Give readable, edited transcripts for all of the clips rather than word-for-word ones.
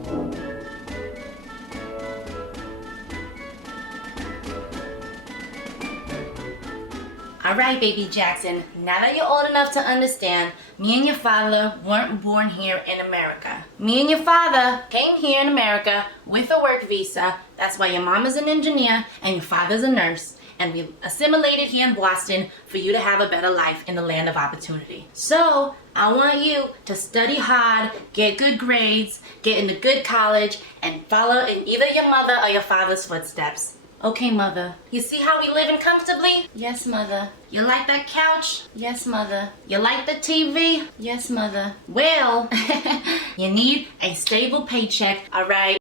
Alright, baby Jackson, now that you're old enough to understand, me and your father weren't born here in America. Me and your father came here in America with a work visa. That's why your mom is an engineer and your father's a nurse. And we assimilated here in Boston for you to have a better life in the land of opportunity. So, I want you to study hard, get good grades, get into good college, and follow in either your mother or your father's footsteps. Okay, Mother. You see how we living comfortably? Yes, Mother. You like that couch? Yes, Mother. You like the TV? Yes, Mother. Well, you need a stable paycheck, alright?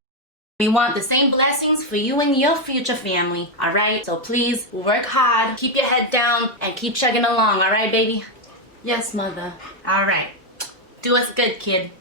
We want the same blessings for you and your future family, alright? So please work hard, keep your head down, and keep chugging along, alright, baby? Yes, Mother. Alright. Do us good, kid.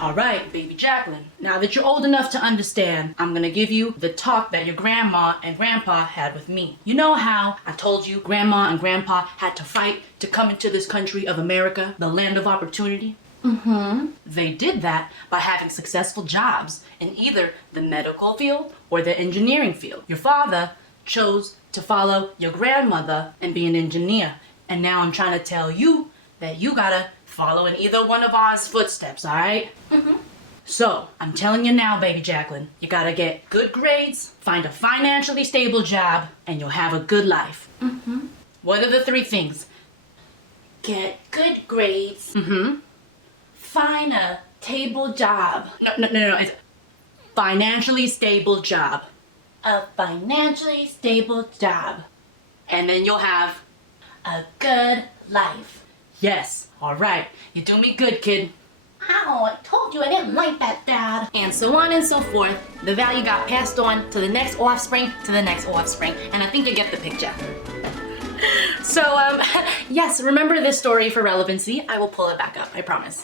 Alright, baby Jacqueline. Now that you're old enough to understand, I'm gonna give you the talk that your grandma and grandpa had with me. You know how I told you grandma and grandpa had to fight to come into this country of America, the land of opportunity? Mm-hmm. They did that by having successful jobs in either the medical field or the engineering field. Your father chose to follow your grandmother and be an engineer. And now I'm trying to tell you that you gotta follow in either one of ours footsteps, alright? Mm-hmm. So, I'm telling you now, baby Jacqueline, you gotta get good grades, find a financially stable job, and you'll have a good life. Mm-hmm. What are the three things? Get good grades. Mm-hmm. Find a stable job. No. It's financially stable job. A financially stable job. And then you'll have a good life. Yes, alright. You do me good, kid. Ow, I told you I didn't like that, Dad. And so on and so forth. The value got passed on to the next offspring, to the next offspring. And I think you get the picture. So, yes, remember this story for relevancy. I will pull it back up, I promise.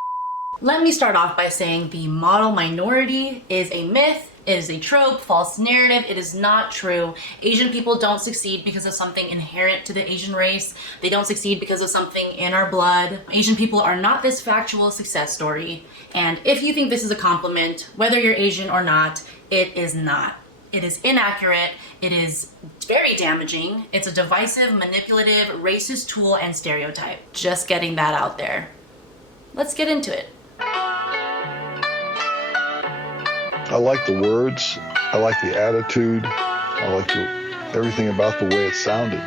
Let me start off by saying the model minority is a myth. It is a trope, false narrative. It is not true. Asian people don't succeed because of something inherent to the Asian race. They don't succeed because of something in our blood. Asian people are not this factual success story. And if you think this is a compliment, whether you're Asian or not, it is not. It is inaccurate. It is very damaging. It's a divisive, manipulative, racist tool and stereotype. Just getting that out there. Let's get into it. I like the words, I like the attitude, I like everything about the way it sounded.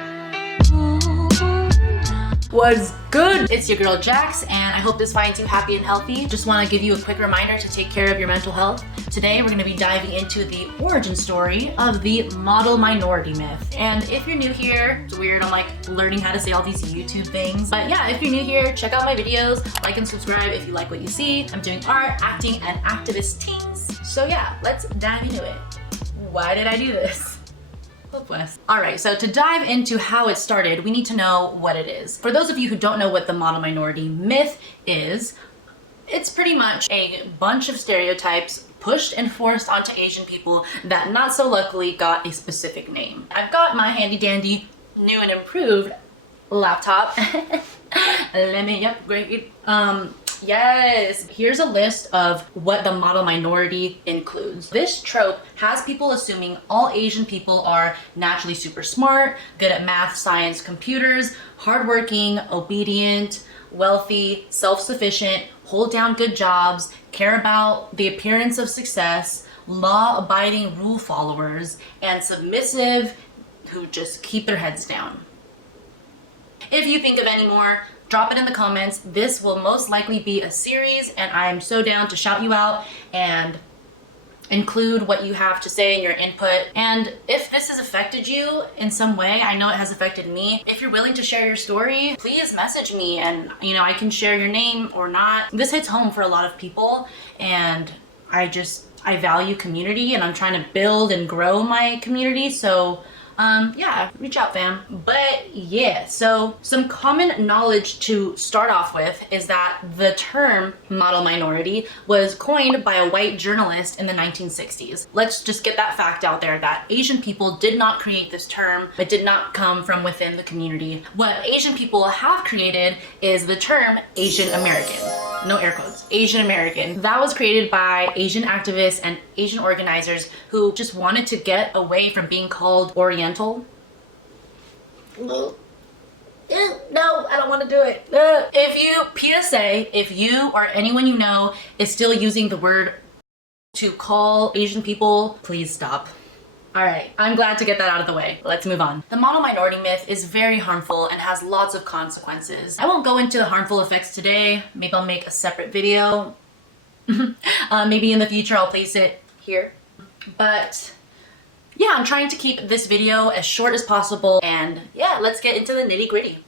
What's good? It's your girl Jax, and I hope this finds you happy and healthy. Just want to give you a quick reminder to take care of your mental health. Today we're going to be diving into the origin story of the model minority myth. And if you're new here, it's weird, I'm like learning how to say all these YouTube things. But yeah, if you're new here, check out my videos, like and subscribe if you like what you see. I'm doing art, acting, and activist things. So yeah, let's dive into it. Why did I do this? Alright, so to dive into how it started, we need to know what it is. For those of you who don't know what the model minority myth is, it's pretty much a bunch of stereotypes pushed and forced onto Asian people that not so luckily got a specific name. I've got my handy dandy new and improved laptop. Let me upgrade it. Yes, here's a list of what the model minority includes. This trope has people assuming all Asian people are naturally super smart, good at math, science, computers, hardworking, obedient, wealthy, self-sufficient, hold down good jobs, care about the appearance of success, law-abiding rule followers, and submissive who just keep their heads down. If you think of any more, drop it in the comments. This will most likely be a series, and I'm so down to shout you out and include what you have to say in your input. And if this has affected you in some way, I know it has affected me. If you're willing to share your story, please message me and I can share your name or not. This hits home for a lot of people, and I value community, and I'm trying to build and grow my community. So yeah, reach out, fam. But yeah, so some common knowledge to start off with is that the term model minority was coined by a white journalist in the 1960s. Let's just get that fact out there that Asian people did not create this term. It did not come from within the community. What Asian people have created is the term Asian American. no air quotes, Asian American. That was created by Asian activists and Asian organizers who just wanted to get away from being called Oriental. No, I don't want to do it. If you, PSA, if you or anyone you know is still using the word to call Asian people, please stop. All right, I'm glad to get that out of the way. Let's move on. The model minority myth is very harmful and has lots of consequences. I won't go into the harmful effects today. Maybe I'll make a separate video. Maybe in the future I'll place it here. But yeah, I'm trying to keep this video as short as possible. And yeah, let's get into the nitty gritty.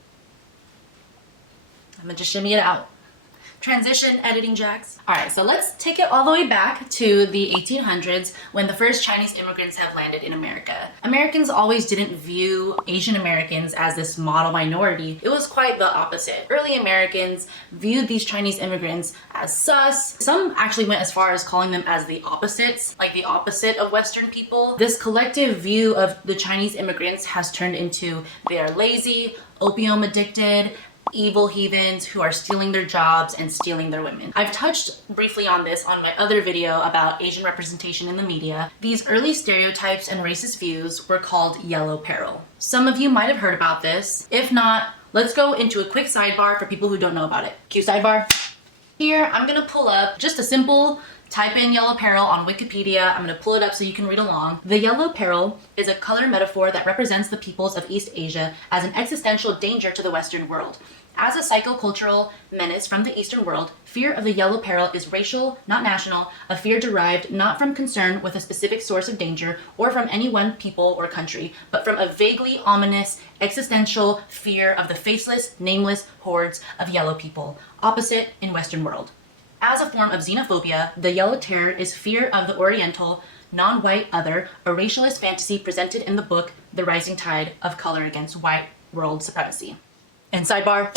I'm gonna just shimmy it out. Transition editing jacks. All right, so let's take it all the way back to the 1800s when the first Chinese immigrants have landed in America. Americans always didn't view Asian Americans as this model minority. It was quite the opposite. Early Americans viewed these Chinese immigrants as sus. Some actually went as far as calling them as the opposites, like the opposite of Western people. This collective view of the Chinese immigrants has turned into they are lazy, opium addicted, evil heathens who are stealing their jobs and stealing their women. I've touched briefly on this on my other video about Asian representation in the media. These early stereotypes and racist views were called yellow peril. Some of you might have heard about this. If not, let's go into a quick sidebar for people who don't know about it. Cue sidebar. Here, I'm gonna pull up just a simple type in yellow peril on Wikipedia. I'm gonna pull it up so you can read along. The yellow peril is a color metaphor that represents the peoples of East Asia as an existential danger to the Western world. As a psychocultural menace from the Eastern world, fear of the yellow peril is racial, not national, a fear derived not from concern with a specific source of danger or from any one people or country, but from a vaguely ominous, existential fear of the faceless, nameless hordes of yellow people, opposite in Western world. As a form of xenophobia, the yellow terror is fear of the Oriental, non-white other, a racialist fantasy presented in the book The Rising Tide of Color Against White World Supremacy. And sidebar,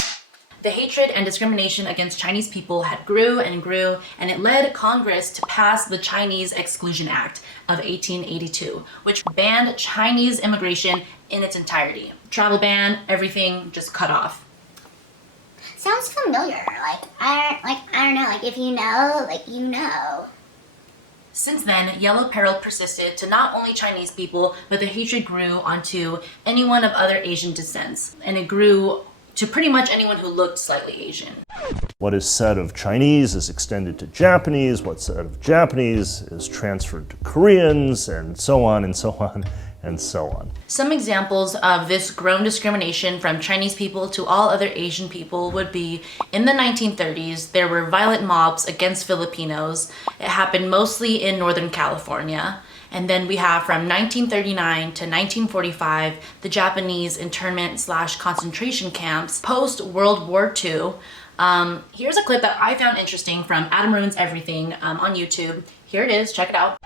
the hatred and discrimination against Chinese people had grew, and it led Congress to pass the Chinese Exclusion Act of 1882, which banned Chinese immigration in its entirety. Travel ban, everything just cut off. Sounds familiar. I don't know. Like if you know, you know. Since then, yellow peril persisted to not only Chinese people, but the hatred grew onto anyone of other Asian descents, and it grew to pretty much anyone who looked slightly Asian. What is said of Chinese is extended to Japanese, what's said of Japanese is transferred to Koreans, and so on and so on and so on. Some examples of this grown discrimination from Chinese people to all other Asian people would be in the 1930s, there were violent mobs against Filipinos. It happened mostly in Northern California. And then we have from 1939 to 1945, the Japanese internment / concentration camps post World War II. Here's a clip that I found interesting from Adam Ruins Everything on YouTube. Here it is, check it out.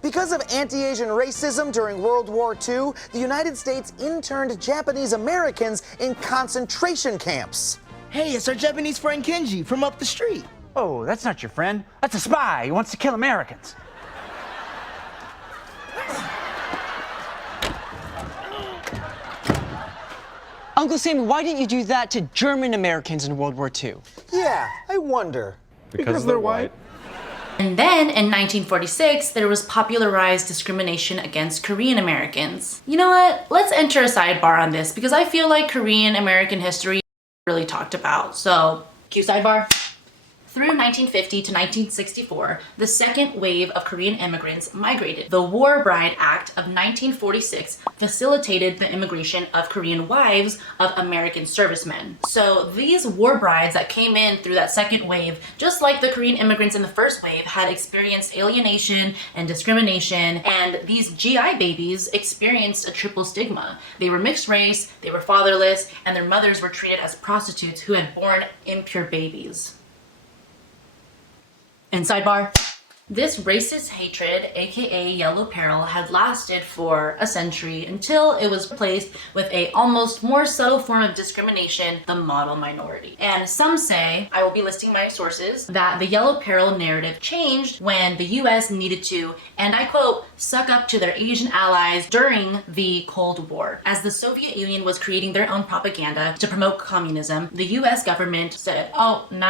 Because of anti-Asian racism during World War II, the United States interned Japanese Americans in concentration camps. Hey, it's our Japanese friend Kenji from up the street. Oh, that's not your friend. That's a spy. He wants to kill Americans. Uncle Sammy, why didn't you do that to German Americans in World War II? Yeah, I wonder. Because they're white. And then in 1946, there was popularized discrimination against Korean Americans. You know what? Let's enter a sidebar on this because I feel like Korean American history is really talked about. So, cue sidebar. Through 1950 to 1964, the second wave of Korean immigrants migrated. The War Bride Act of 1946 facilitated the immigration of Korean wives of American servicemen. So these war brides that came in through that second wave, just like the Korean immigrants in the first wave, had experienced alienation and discrimination, and these GI babies experienced a triple stigma. They were mixed race, they were fatherless, and their mothers were treated as prostitutes who had born impure babies. And sidebar, This racist hatred, aka Yellow Peril, had lasted for a century until it was replaced with a almost more subtle form of discrimination, the model minority. And some say, I will be listing my sources, that the Yellow Peril narrative changed when the US needed to, and I quote, suck up to their Asian allies during the Cold War. As the Soviet Union was creating their own propaganda to promote communism, the US government said, oh, no,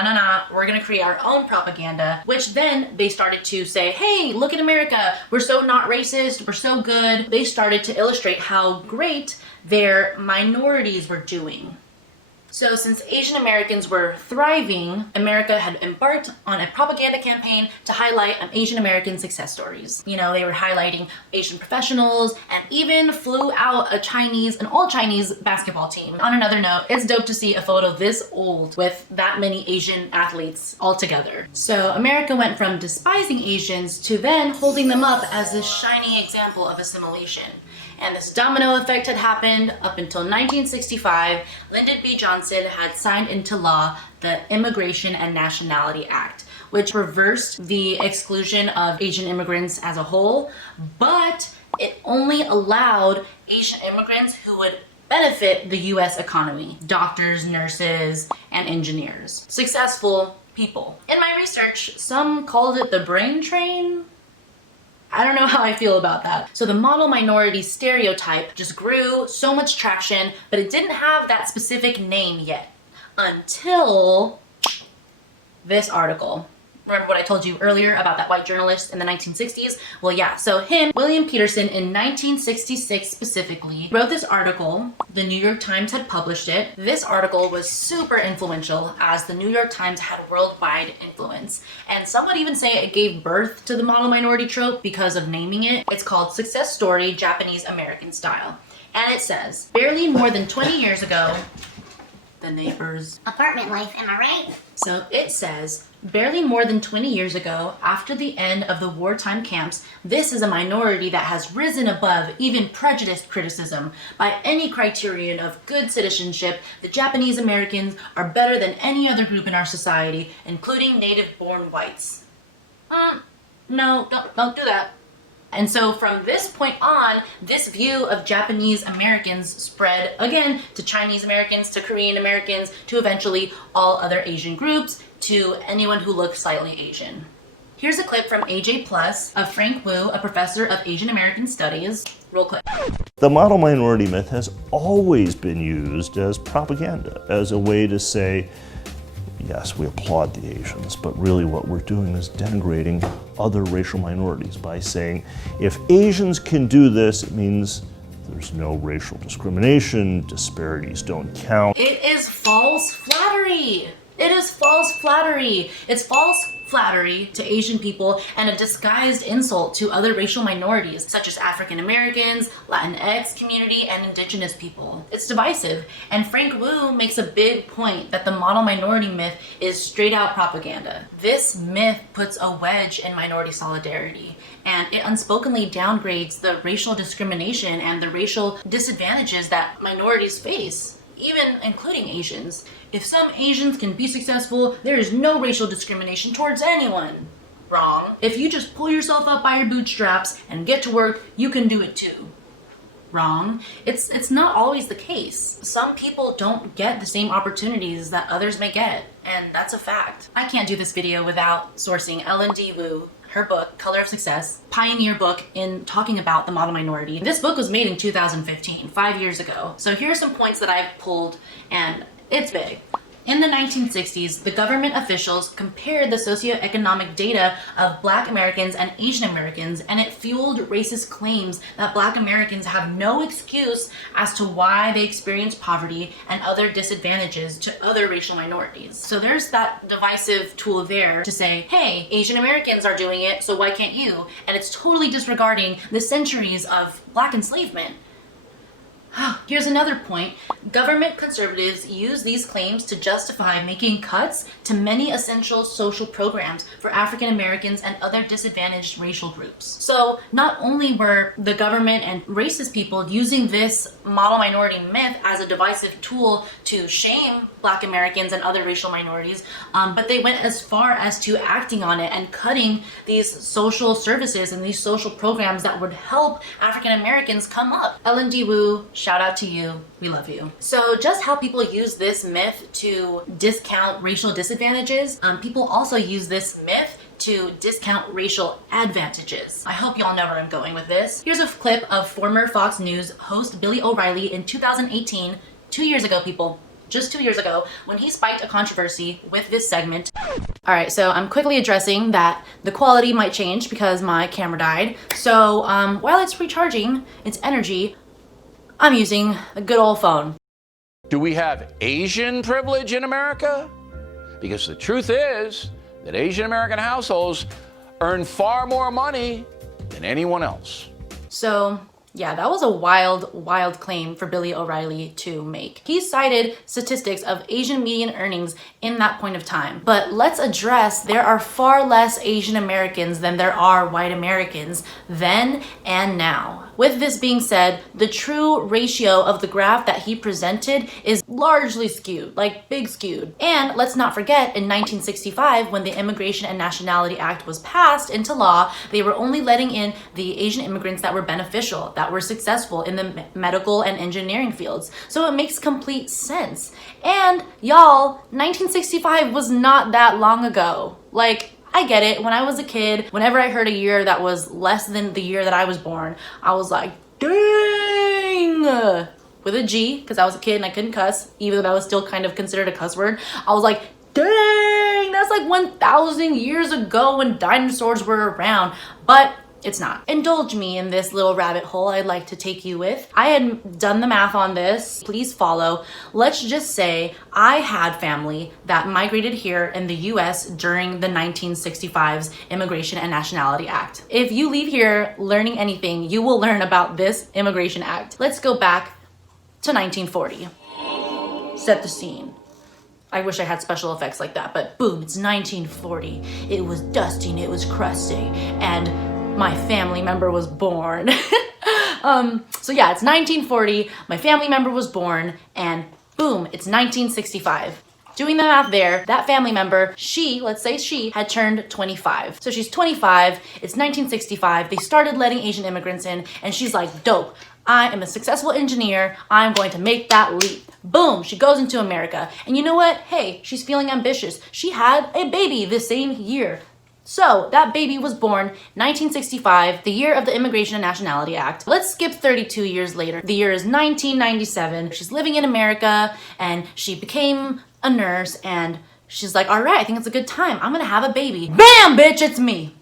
we're gonna create our own propaganda, which then they started to say, hey, look at America, we're so not racist, we're so good. They started to illustrate how great their minorities were doing. So since Asian Americans were thriving, America had embarked on a propaganda campaign to highlight Asian American success stories. You know, they were highlighting Asian professionals and even flew out an all Chinese basketball team. On another note, it's dope to see a photo this old with that many Asian athletes all together. So America went from despising Asians to then holding them up as this shining example of assimilation. And this domino effect had happened up until 1965. Lyndon B. Johnson had signed into law the Immigration and Nationality Act, which reversed the exclusion of Asian immigrants as a whole, but it only allowed Asian immigrants who would benefit the US economy: doctors, nurses, and engineers. Successful people. In my research, some called it the brain train. I don't know how I feel about that. So the model minority stereotype just grew so much traction, but it didn't have that specific name yet until this article. Remember what I told you earlier about that white journalist in the 1960s? Well, yeah, so William Peterson in 1966 specifically, wrote this article. The New York Times had published it. This article was super influential as the New York Times had worldwide influence. And some would even say it gave birth to the model minority trope because of naming it. It's called Success Story, Japanese American Style. And it says, barely more than 20 years ago, the neighbors. Apartment life, am I right? So it says, barely more than 20 years ago, after the end of the wartime camps, this is a minority that has risen above even prejudiced criticism. By any criterion of good citizenship, the Japanese Americans are better than any other group in our society, including native-born whites. No, don't do that. And so from this point on, this view of Japanese Americans spread again to Chinese Americans, to Korean Americans, to eventually all other Asian groups, to anyone who looks slightly Asian. Here's a clip from AJ Plus of Frank Wu, a professor of Asian American Studies. Roll clip. The model minority myth has always been used as propaganda, as a way to say, yes, we applaud the Asians, but really what we're doing is denigrating other racial minorities by saying, if Asians can do this, it means there's no racial discrimination, disparities don't count. It is false flattery. It is false flattery. It's false flattery to Asian people and a disguised insult to other racial minorities such as African Americans, Latinx community, and indigenous people. It's divisive, and Frank Wu makes a big point that the model minority myth is straight out propaganda. This myth puts a wedge in minority solidarity, and it unspokenly downgrades the racial discrimination and the racial disadvantages that minorities face, even including Asians. If some Asians can be successful, there is no racial discrimination towards anyone. Wrong. If you just pull yourself up by your bootstraps and get to work, you can do it too. Wrong. It's not always the case. Some people don't get the same opportunities that others may get, and that's a fact. I can't do this video without sourcing Ellen D. Wu, her book, Color of Success, pioneer book in talking about the model minority. This book was made in 2015, 5 years ago. So here are some points that I've pulled, and it's big. In the 1960s, the government officials compared the socioeconomic data of Black Americans and Asian Americans, and it fueled racist claims that Black Americans have no excuse as to why they experience poverty and other disadvantages to other racial minorities. So there's that divisive tool there to say, hey, Asian Americans are doing it, so why can't you? And it's totally disregarding the centuries of Black enslavement. Here's another point. Government conservatives use these claims to justify making cuts to many essential social programs for African Americans and other disadvantaged racial groups. So not only were the government and racist people using this model minority myth as a divisive tool to shame Black Americans and other racial minorities, but they went as far as to acting on it and cutting these social services and these social programs that would help African Americans come up. Ellen D. Wu, shout out to you. We love you. So just how people use this myth to discount racial disadvantages, people also use this myth to discount racial advantages. I hope y'all know where I'm going with this. Here's a clip of former Fox News host Billy O'Reilly in 2018, 2 years ago, people. Just 2 years ago, when he spiked a controversy with this segment. All right, so I'm quickly addressing that the quality might change because my camera died. So while it's recharging its energy, I'm using a good old phone. Do we have Asian privilege in America? Because the truth is that Asian American households earn far more money than anyone else. So yeah, that was a wild claim for Billy O'Reilly to make. He cited statistics of Asian median earnings in that point of time. But let's address there are far less Asian Americans than there are white Americans then and now. With this being said, the true ratio of the graph that he presented is largely skewed, like big skewed. And let's not forget, in 1965, when the Immigration and Nationality Act was passed into law, they were only letting in the Asian immigrants that were beneficial, that were successful in the medical and engineering fields. So it makes complete sense. And y'all, 1965 was not that long ago. Like, I get it. When I was a kid, whenever I heard a year that was less than the year that I was born, I was like, dang! With a G, because I was a kid and I couldn't cuss, even though that was still kind of considered a cuss word. I was like, dang! That's like 1,000 years ago when dinosaurs were around. But it's not. Indulge me in this little rabbit hole I'd like to take you with. I had done the math on this. Please follow. Let's just say I had family that migrated here in the US during the 1965's Immigration and Nationality Act. If you leave here learning anything, you will learn about this Immigration Act. Let's go back to 1940. Set the scene. I wish I had special effects like that, but boom, it's 1940. It was dusty and it was crusty, and my family member was born. So yeah, it's 1940, my family member was born, and boom, it's 1965. Doing the math there, that family member, let's say she had turned 25. So she's 25, it's 1965, they started letting Asian immigrants in, and she's like, dope, I am a successful engineer, I'm going to make that leap. Boom, she goes into America. And you know what? Hey, she's feeling ambitious. She had a baby the same year. So that baby was born 1965, the year of the Immigration and Nationality Act. Let's skip 32 years later. The year is 1997. She's living in America and she became a nurse and she's like, all right, I think it's a good time. I'm gonna have a baby. Bam, bitch, it's me.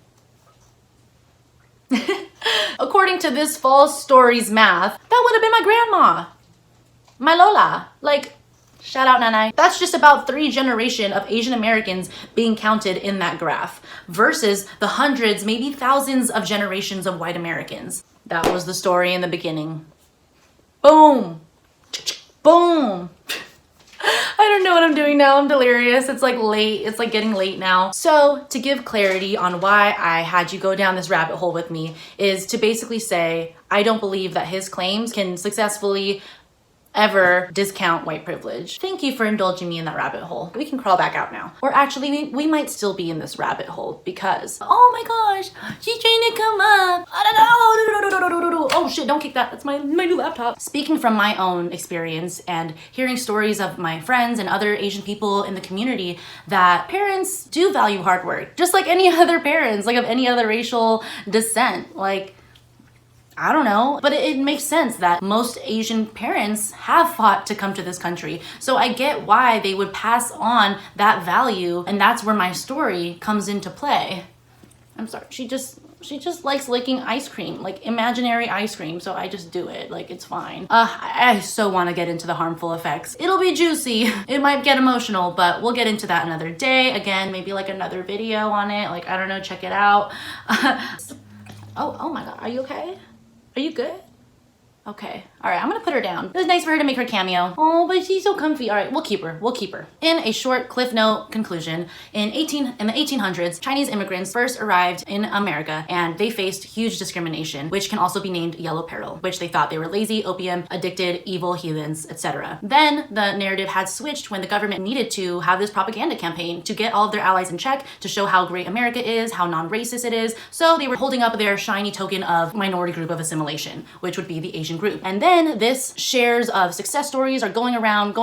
According to this false story's math, that would have been my grandma, my Lola. Like, shout out Nanai. That's just about 3 generations of Asian Americans being counted in that graph versus the hundreds, maybe thousands of generations of white Americans. That was the story in the beginning. Boom. Boom. I don't know what I'm doing now. I'm delirious. It's like late. It's like getting late now. So to give clarity on why I had you go down this rabbit hole with me is to basically say, I don't believe that his claims can successfully ever discount white privilege. Thank you for indulging me in that rabbit hole. We can crawl back out now. Or actually, we might still be in this rabbit hole because, oh my gosh, she's trying to come up. Oh shit, don't kick that. That's my new laptop. Speaking from my own experience and hearing stories of my friends and other Asian people in the community, that parents do value hard work, just like any other parents, like of any other racial descent. Like, I don't know, but it makes sense that most Asian parents have fought to come to this country. So I get why they would pass on that value, and that's where my story comes into play. I'm sorry, she just likes licking ice cream, like imaginary ice cream, so I just do it, like it's fine. I so want to get into the harmful effects. It'll be juicy, it might get emotional, but we'll get into that another day. Again, maybe like another video on it, like I don't know, check it out. Oh my god, are you okay? Are you good? Okay. All right, I'm gonna put her down. It was nice for her to make her cameo. Oh, but she's so comfy. All right, we'll keep her. We'll keep her. In a short cliff note conclusion, in the 1800s, Chinese immigrants first arrived in America and they faced huge discrimination, which can also be named yellow peril, which they thought they were lazy, opium, addicted, evil heathens, etc. Then the narrative had switched when the government needed to have this propaganda campaign to get all of their allies in check, to show how great America is, how non-racist it is. So they were holding up their shiny token of minority group of assimilation, which would be the Asian group. And then this shares of success stories are going around,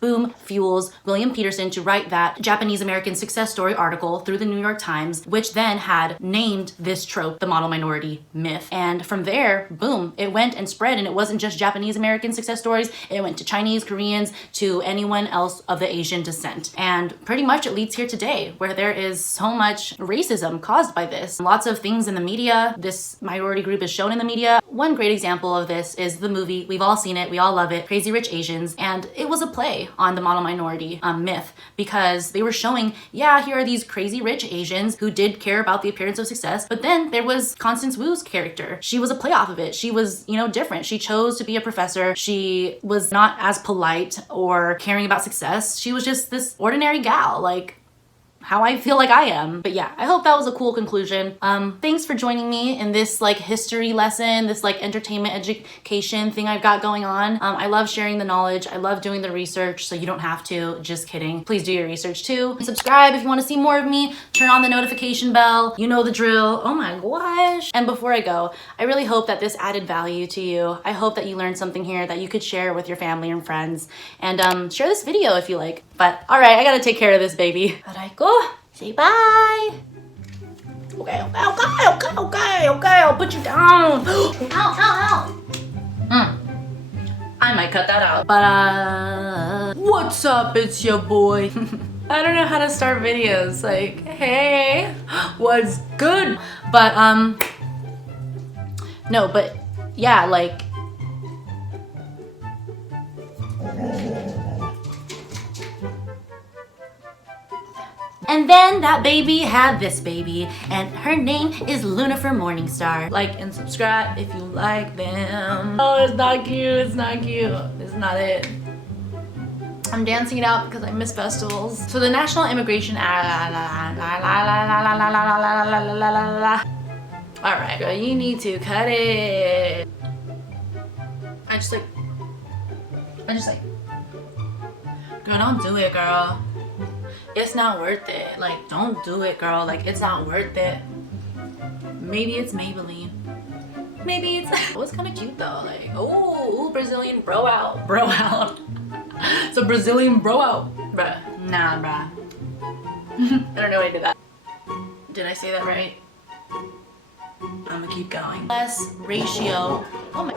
boom, fuels William Peterson to write that Japanese American success story article through the New York Times, which then had named this trope the model minority myth. And from there, boom, it went and spread, and it wasn't just Japanese American success stories, it went to Chinese, Koreans, to anyone else of the Asian descent. And pretty much it leads here today, where there is so much racism caused by this. Lots of things in the media, this minority group is shown in the media. One great example of this is the movie, we've all seen it, we all love it, Crazy Rich Asians, and it was a play on the model minority myth, because they were showing, yeah, here are these crazy rich Asians who did care about the appearance of success, but then there was Constance Wu's character. She was a play off of it. She was, you know, different. She chose to be a professor. She was not as polite or caring about success. She was just this ordinary gal, like how I feel like I am. But yeah, I hope that was a cool conclusion. Thanks for joining me in this like history lesson, this like entertainment education thing I've got going on. I love sharing the knowledge. I love doing the research, so you don't have to. Just kidding. Please do your research too. Subscribe if you want to see more of me. Turn on the notification bell. You know the drill. Oh my gosh. And before I go, I really hope that this added value to you. I hope that you learned something here that you could share with your family and friends. And share this video if you like. But all right, I gotta take care of this baby. But I go. Say bye. Okay, I'll put you down. Ow. I might cut that out. But what's up? It's your boy. I don't know how to start videos. Like, hey, what's good? But no, but yeah, like. And then that baby had this baby, and her name is Lunafer Morningstar. Like and subscribe if you like them. Oh, it's not cute, it's not cute. It's not it. I'm dancing it out because I miss festivals. So the National Immigration Alright, girl, you need to cut it. I just like, girl, don't do it, girl. It's not worth it. Like, don't do it, girl. Like, it's not worth it. Maybe it's Maybelline. Maybe it's... It was kind of cute, though. Like, ooh, Brazilian bro out. Bro out. It's a Brazilian bro out. Bruh. Nah, bruh. I don't know why I did that. Did I say that right? I'm gonna keep going. Less ratio. Oh my...